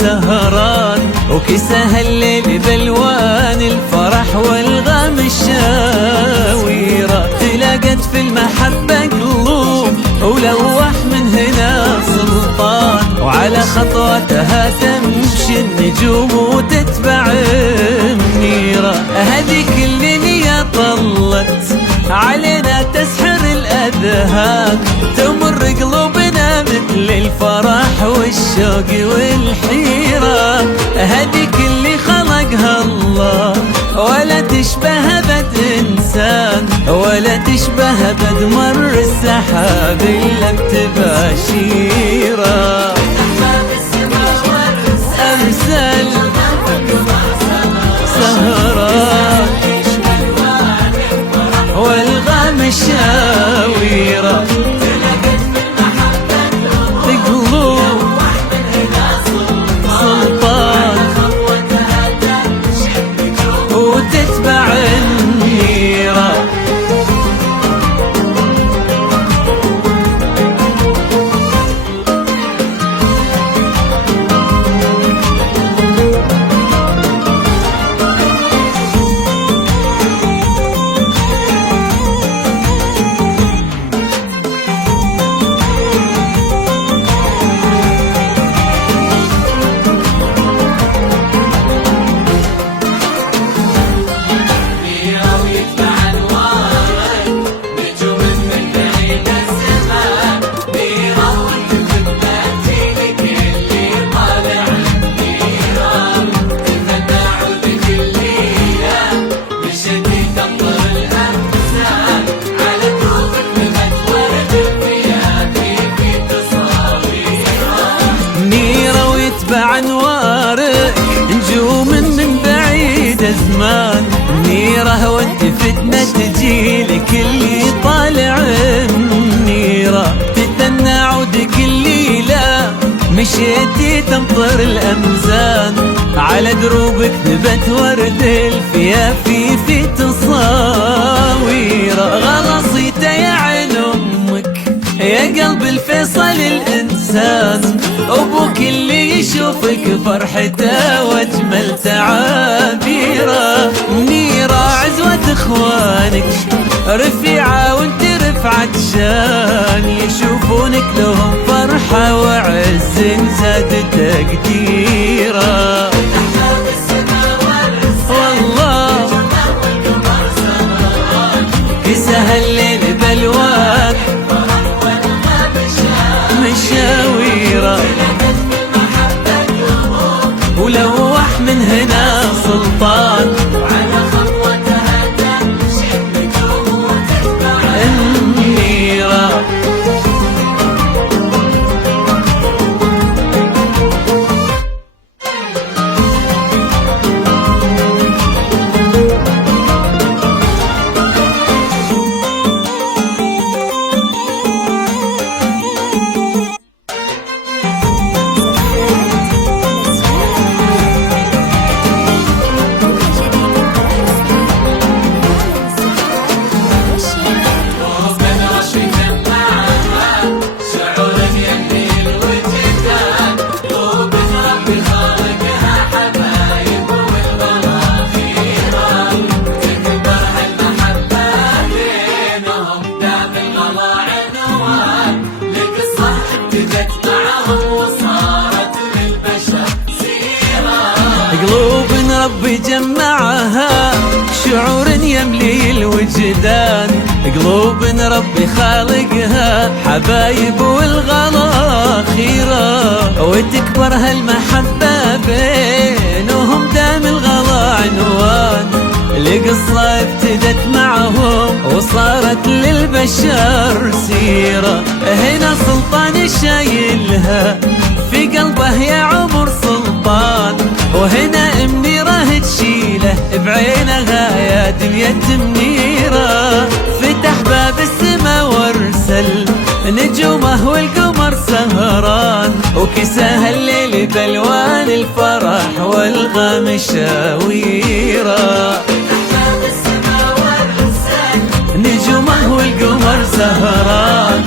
سهران، وكساها الليل بالوان الفرح والغم الشاويرة. تلاقت في المحبة قلوب ولوح من هنا سلطان، وعلى خطوتها تمشي النجوم وتتبع النيرة. هذيك اللي يا طلت علينا تسحر الأذهان، تمر قلوبنا مثل الفرح والشوق والحيرة. هذيك اللي خلقها الله ولا تشبه بد إنسان، ولا تشبه بد مر السحاب إلا بتباشيرة. أمثال سهران والغم الشاويرة، تقلوب سلطان وتتبع النيرة. بأنوارك نجوم من بعيد زمان، نيرة وانت فتنة تجيلك اللي طالع النيرة. تتنى عودك الليلة مشيتي تمطر الأمزان، على دروبك نبت ورد الفيافي في تصاويرة. غلصيته يا عين أمك يا قلب الفيصل الإنسان، أبوك اللي يشوفك فرحته واجمل تعابيره. منيرة عزوة إخوانك رفيعة وانت رفعت شان، يشوفونك لهم فرحة وعز زاد تقديره. والله كساها الليل بالوان مشاويرة، ولوح من هنا سلطان، وعلى خطوتها تمشي النجوم وتتبع النيرة. قلوب ربي جمعها شعور يملي الوجدان، قلوب ربي خالقها حبايب والغلا خيرة، وتكبر هالمحبة بينهم دام الغلا عنوان. القصة ابتدت معهم وصارت للبشر سيرة، هنا سلطان شايلها في قلبه يا عمر سلطان، وهنا منيرة تشيله بعينها يا دنيا منيرة. فتح باب السما وارسل نجومه والقمر سهران، وكساها الليل بالوان الفرح والغم الشاويرة. نجومه والقمر سهران